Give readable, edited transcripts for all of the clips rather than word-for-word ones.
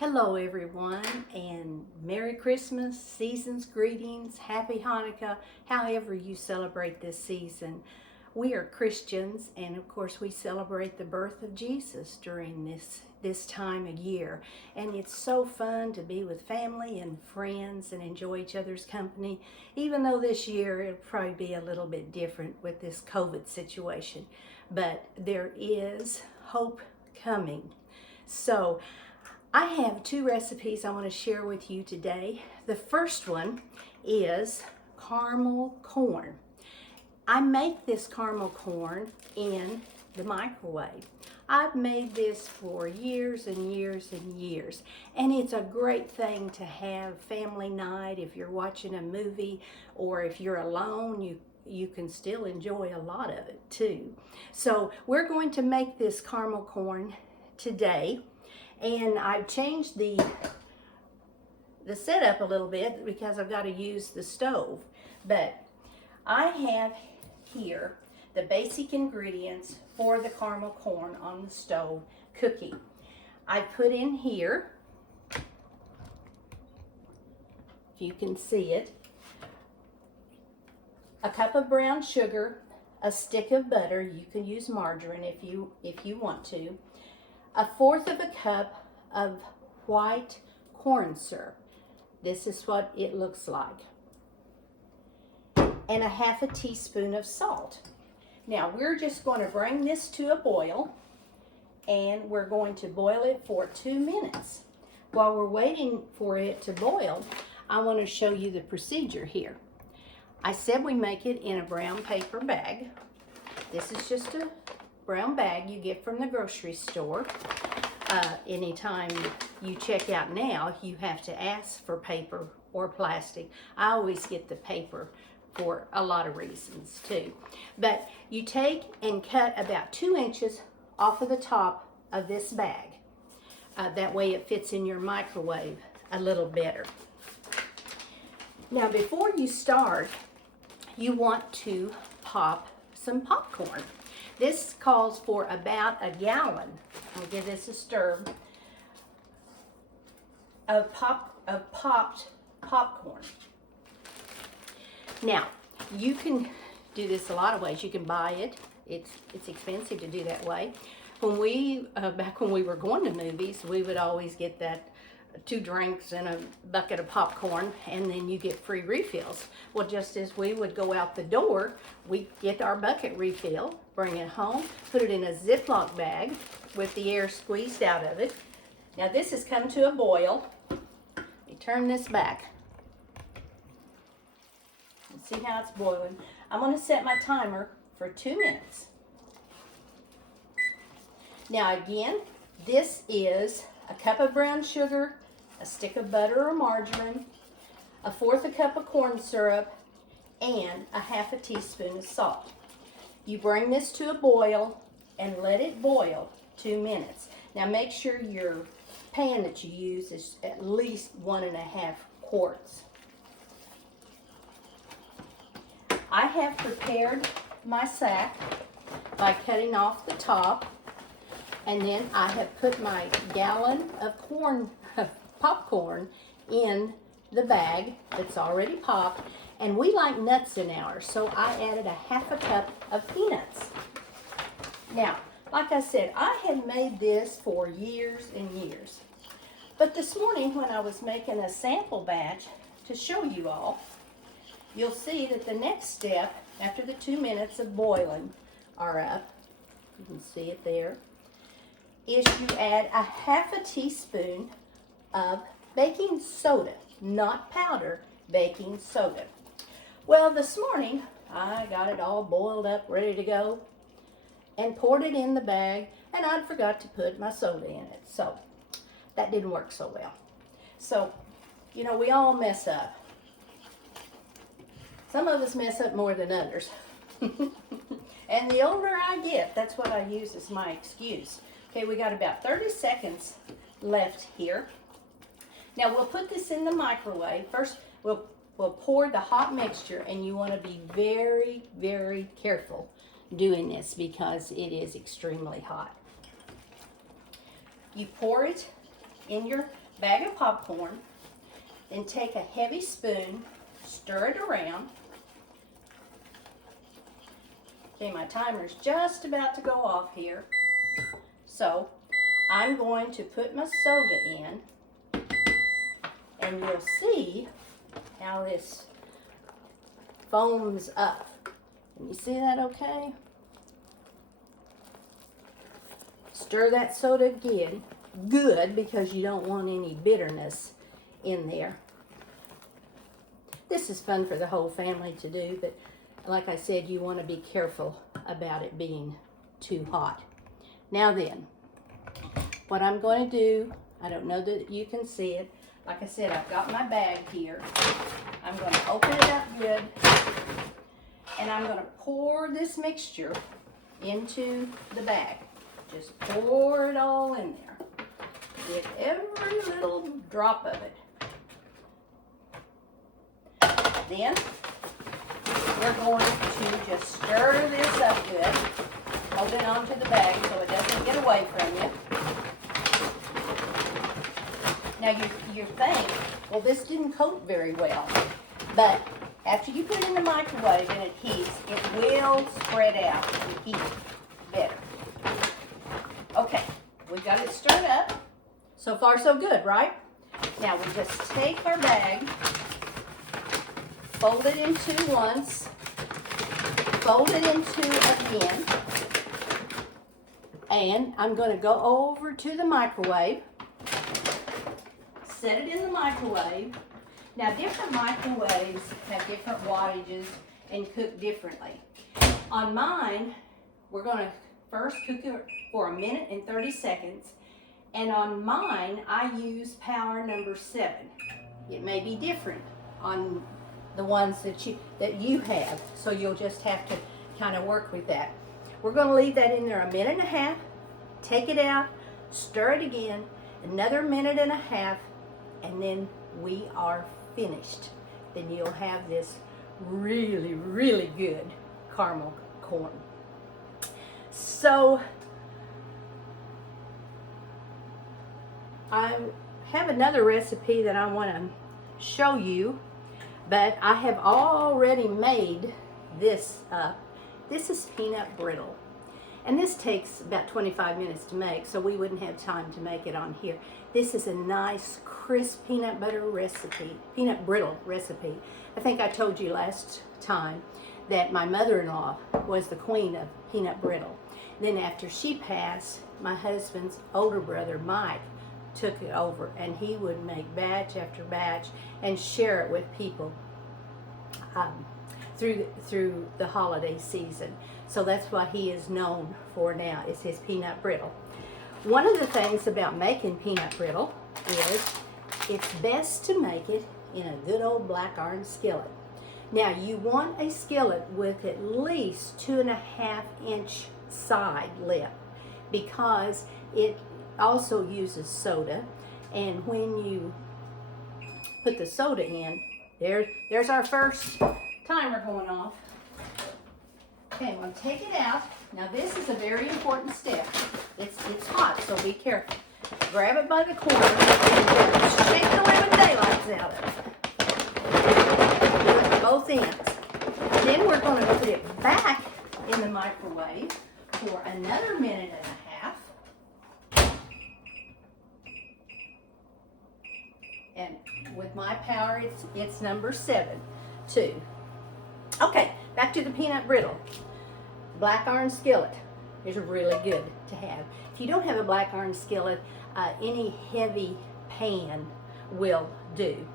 Hello everyone, and Merry Christmas, season's greetings, Happy Hanukkah, however you celebrate this season. We are Christians, and of course we celebrate the birth of Jesus during this time of year. And it's so fun to be with family and friends and enjoy each other's company, even though this year it'll probably be a little bit different with this COVID situation. But there is hope coming. So I have two recipes I want to share with you today. The first one is caramel corn. I make this caramel corn in the microwave. I've made this for years and years and years, and it's a great thing to have family night if you're watching a movie, or if you're alone, you can still enjoy a lot of it too. So we're going to make this caramel corn today. And I've changed the setup a little bit because I've got to use the stove. But I have here the basic ingredients for the caramel corn on the stove cooking. I put in here, if you can see it, a cup of brown sugar, a stick of butter. You can use margarine if you want to. 1/4 of a cup of white corn syrup. This is what it looks like. And 1/2 teaspoon of salt. Now we're just going to bring this to a boil, and we're going to boil it for 2 minutes. While we're waiting for it to boil, I want to show you the procedure here. I said we make it in a brown paper bag. This is just a brown bag you get from the grocery store. Anytime you check out now, you have to ask for paper or plastic. I always get the paper for a lot of reasons too. But you take and cut about 2 inches off of the top of this bag. That way it fits in your microwave a little better. Now before you start, you want to pop some popcorn. This calls for about a gallon. I'll give this a stir of popped popcorn. Now, you can do this a lot of ways. You can buy it. It's expensive to do that way. Back when we were going to movies, we would always get that 2 drinks and a bucket of popcorn, and then you get free refills. Well, just as we would go out the door, we get our bucket refill, bring it home, put it in a Ziploc bag with the air squeezed out of it. Now this has come to a boil. Let me turn this back. See how it's boiling. I'm going to set my timer for 2 minutes. Now again, this is a cup of brown sugar, a stick of butter or margarine, 1/4 a cup of corn syrup, and 1/2 teaspoon of salt. You bring this to a boil and let it boil 2 minutes. Now make sure your pan that you use is at least 1.5 quarts. I have prepared my sack by cutting off the top, and then I have put my gallon of popcorn in the bag that's already popped, and we like nuts in ours, so I added 1/2 cup of peanuts. Now, like I said, I had made this for years and years, but this morning when I was making a sample batch to show you all, you'll see that the next step after the 2 minutes of boiling are up, you can see it there, is you add 1/2 teaspoon of baking soda, not powder, baking soda. Well, this morning I got it all boiled up, ready to go, and poured it in the bag, and I forgot to put my soda in it, so that didn't work so well. So, you know, we all mess up. Some of us mess up more than others. And the older I get, that's what I use as my excuse. Okay, we got about 30 seconds left here. Now we'll put this in the microwave. First, we'll pour the hot mixture, and you want to be very, very careful doing this because it is extremely hot. You pour it in your bag of popcorn, then take a heavy spoon, stir it around. Okay, my timer's just about to go off here. So I'm going to put my soda in, and you'll see how this foams up. Can you see that okay? Stir that soda again, good, because you don't want any bitterness in there. This is fun for the whole family to do, but like I said, you want to be careful about it being too hot. Now then, what I'm going to do, I don't know that you can see it. Like I said, I've got my bag here. I'm going to open it up good, and I'm going to pour this mixture into the bag. Just pour it all in there. Get every little drop of it. Then we're going to just stir this up good, holding on to the bag so it doesn't get away from you. Now you think, well, this didn't coat very well, but after you put it in the microwave and it heats, it will spread out and heat better. Okay, we've got it stirred up. So far so good, right? Now we just take our bag, fold it into once, fold it into again, and I'm going to go over to the microwave, set it in the microwave. Now different microwaves have different wattages and cook differently. On mine, we're going to first cook it for 1 minute and 30 seconds. And on mine, I use power number 7. It may be different on the ones that you have, so you'll just have to kind of work with that. We're going to leave that in there 1.5 minutes, take it out, stir it again, another 1.5 minutes, and then we are finished. Then you'll have this really, really good caramel corn. So I have another recipe that I want to show you, but I have already made this up. This is peanut brittle, and this takes about 25 minutes to make, so we wouldn't have time to make it on here. This is a nice crisp peanut brittle recipe. I think I told you last time that my mother-in-law was the queen of peanut brittle. Then after she passed, my husband's older brother, Mike, took it over, and he would make batch after batch and share it with people through the holiday season. So that's what he is known for now, is his peanut brittle. One of the things about making peanut brittle is it's best to make it in a good old black iron skillet. Now you want a skillet with at least 2.5 inch side lip, because it also uses soda, and when you put the soda in, there's our first timer going off. Okay, I'm going to take it out. Now this is a very important step. It's hot, so be careful. Grab it by the corner and shake the living daylights out of it. Do it both ends. Then we're going to put it back in the microwave for another 1.5 minutes. And with my power, it's number 7 too. Okay, back to the peanut brittle. Black iron skillet is really good to have. If you don't have a black iron skillet, any heavy pan will do.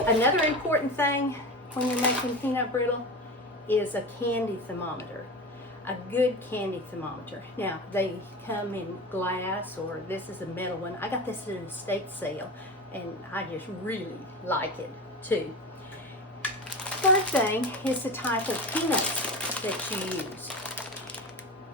Another important thing when you're making peanut brittle is a candy thermometer. A good candy thermometer. Now, they come in glass, or this is a metal one. I got this at an estate sale, and I just really like it too. Third thing is the type of peanuts that you use.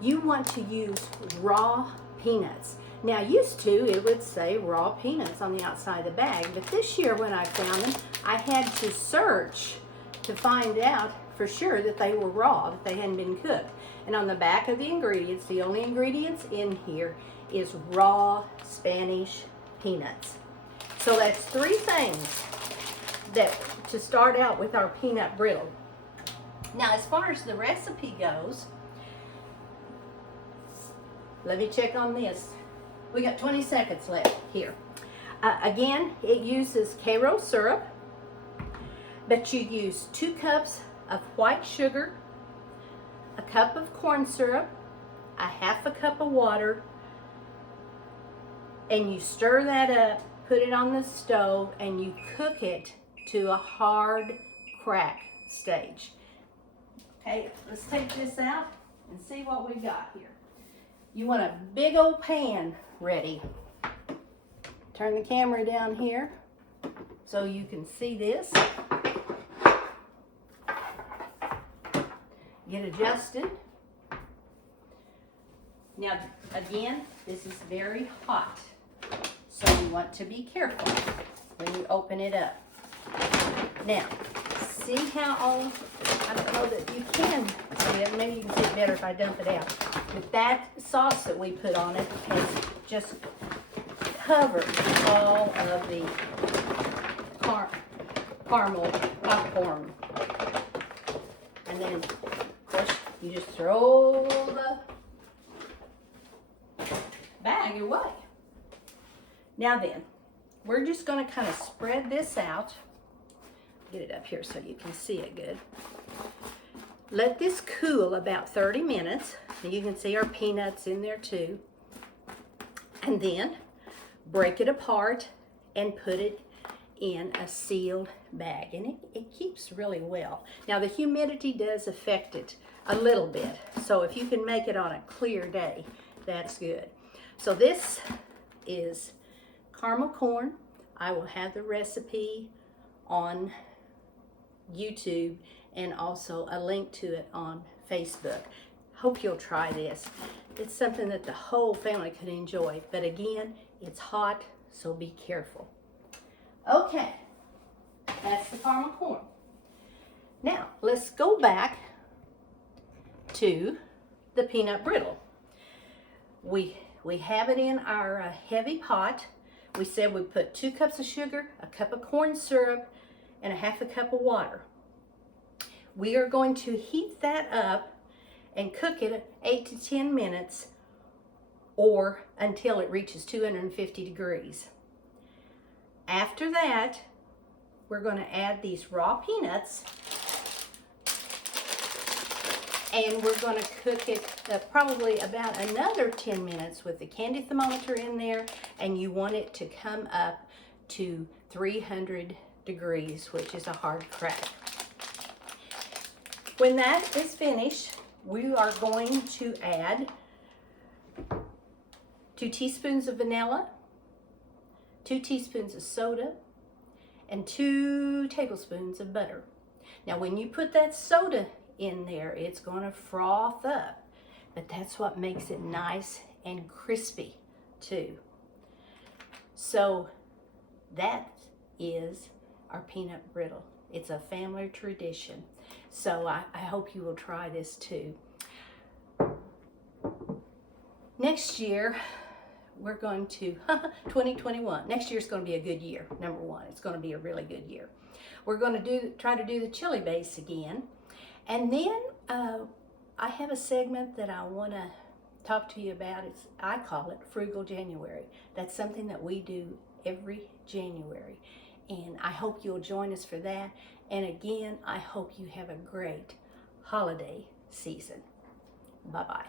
You want to use raw peanuts. Now, used to, it would say raw peanuts on the outside of the bag, but this year when I found them, I had to search to find out for sure that they were raw, that they hadn't been cooked. And on the back of the ingredients, the only ingredients in here is raw Spanish peanuts. So that's 3 things that to start out with our peanut brittle. Now, as far as the recipe goes, let me check on this. We got 20 seconds left here. Again, it uses kernel syrup, but you use 2 cups of white sugar, a cup of corn syrup, a half a cup of water, and you stir that up, put it on the stove, and you cook it to a hard crack stage. Okay, let's take this out and see what we got here. You want a big old pan ready. Turn the camera down here so you can see this. Get adjusted. Now, again, this is very hot, so you want to be careful when you open it up. Now, see how I don't know that you can see it. Maybe you can see it better if I dump it out. But that sauce that we put on it has just covered all of the caramel popcorn. And then, of course, you just throw the bag away. Now then, we're just going to kind of spread this out. Get it up here so you can see it good. Let this cool about 30 minutes. And you can see our peanuts in there too. And then break it apart and put it in a sealed bag. And it keeps really well. Now the humidity does affect it a little bit. So if you can make it on a clear day, that's good. So this is caramel corn. I will have the recipe on YouTube and also a link to it on Facebook. Hope you'll try this. It's something that the whole family could enjoy, but again, it's hot, so be careful. Okay, that's the caramel corn. Now, let's go back to the peanut brittle. We have it in our heavy pot. We said we put 2 cups of sugar, a cup of corn syrup, and a half a cup of water. We are going to heat that up and cook it 8 to 10 minutes or until it reaches 250 degrees. After that, we're going to add these raw peanuts and we're going to cook it probably about another 10 minutes with the candy thermometer in there, and you want it to come up to 300 degrees, which is a hard crack. When that is finished, we are going to add 2 teaspoons of vanilla, 2 teaspoons of soda, and 2 tablespoons of butter. Now when you put that soda in there, it's going to froth up, but that's what makes it nice and crispy too. So that is our peanut brittle. It's a family tradition. So I hope you will try this too. Next year, we're going to, 2021, next year's going to be a good year, number one. It's going to be a really good year. We're going to try to do the chili base again. And then I have a segment that I want to talk to you about. I call it Frugal January. That's something that we do every January. And I hope you'll join us for that. And again, I hope you have a great holiday season. Bye-bye.